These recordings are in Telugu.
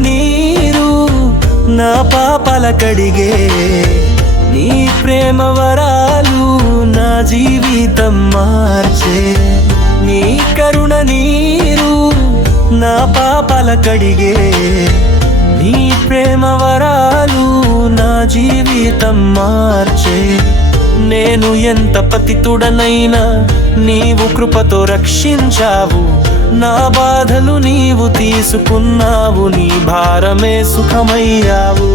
నీరు నా పాపాల కడిగే నీ ప్రేమ వరాలు నా జీవితం మార్చే నీ కరుణ నీరు నా పాపాల కడిగే నీ ప్రేమ వరాలు నా జీవితం మార్చే నేను ఎంత పతితుడనైనా నీవు కృపతో రక్షించావు నా బాధలు నీవు తీసుకున్నావు నీ భారమే సుఖమయ్యావు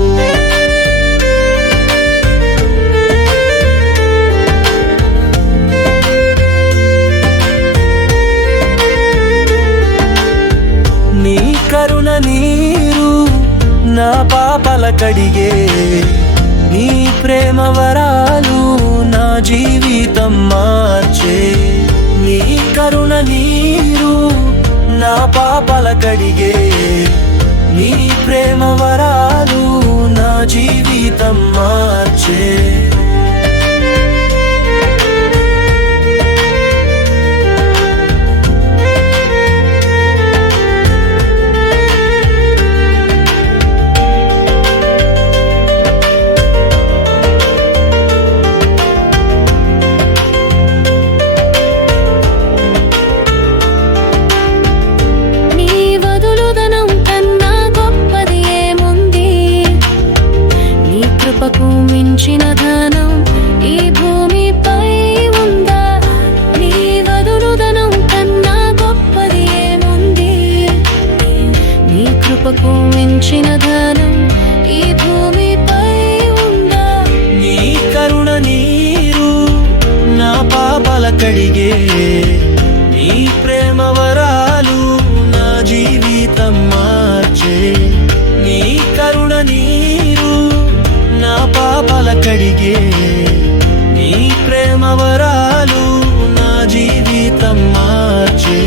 నీ కరుణ నీరు నా పాపాల కడిగే నీ ప్రేమ వరాలు నా జీవితం మార్చే నీ కరుణ నీరు నా పాపాల కడిగే నీ ప్రేమ వరాలు నా జీవితం మార్చే మించిన ధనం ఈ భూమిపై ఉందా నీ వదులు ధనం కన్నా గొప్పది ఏముంది నీ కృపకు మించిన ధనం ఈ భూమిపై ఉందా నీ కరుణ నీరు నా పాపాల కడిగే నీ ప్రేమ వరాలు నా జీవితం మార్చే నీ కరుణ నీరు నా పాపాల కడిగే నీ ప్రేమ వరాలు నా జీవితం మార్చే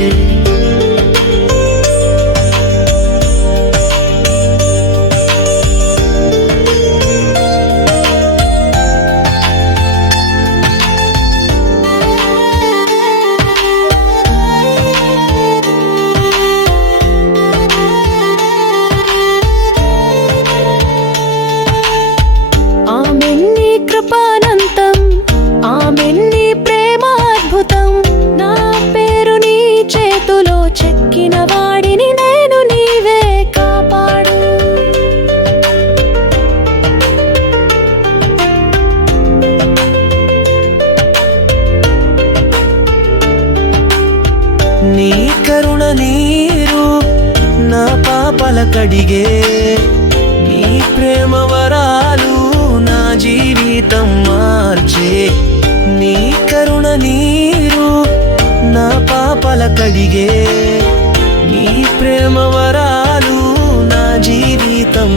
కృపానంతం ఆమెన్ నీ ప్రేమ అద్భుతం నా పేరు నీ చేతిలో చెక్కిన వాడిని నేను నీవే కాపాడు నీ కరుణ నీరు నా పాపాల కడిగే నీ ప్రేమ వరాలు నా జీవితం మార్చే నీ కరుణ నీరు నా పాపాల కడిగే నీ ప్రేమ వరాలు నా జీవితం